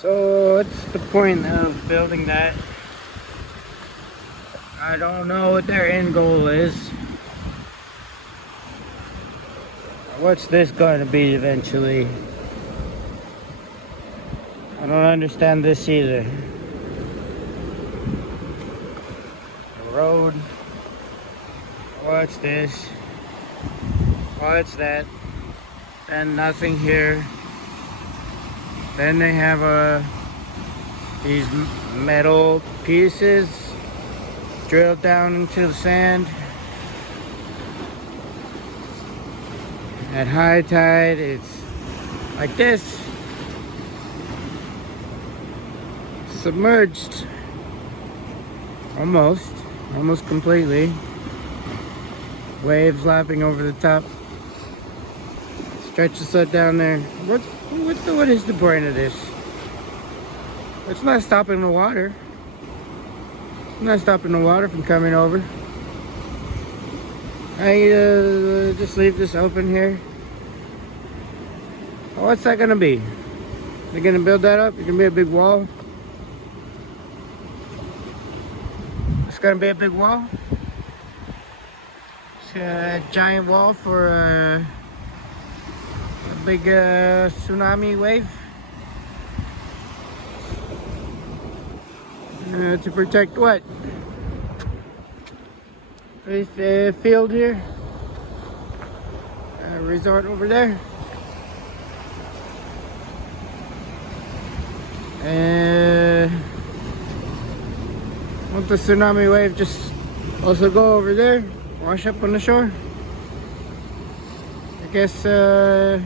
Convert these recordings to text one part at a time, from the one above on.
So what's the point of building that? I don't know what their end goal is. What's this going to be eventually? I don't understand this either. The road. What's this? What's that? And nothing here. Then they have these metal pieces drilled down into the sand. At high tide, it's like this. Submerged. Almost completely. Waves lapping over the top. Stretches it down there. What is the point of this? It's not stopping the water. It's not stopping the water from coming over. I just leave this open here. What's that gonna be? They're gonna build that up? It's gonna be a big wall? It's gonna be a big wall? It's a giant wall for a big tsunami wave? To protect what? This field here? Resort over there? Won't the tsunami wave just also go over there? Wash up on the shore? I guess the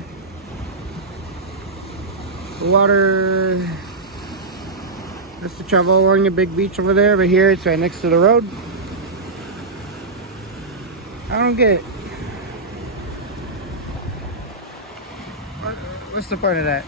water has to travel along the big beach over there, but here it's right next to the road. I don't get it. What's the point of that?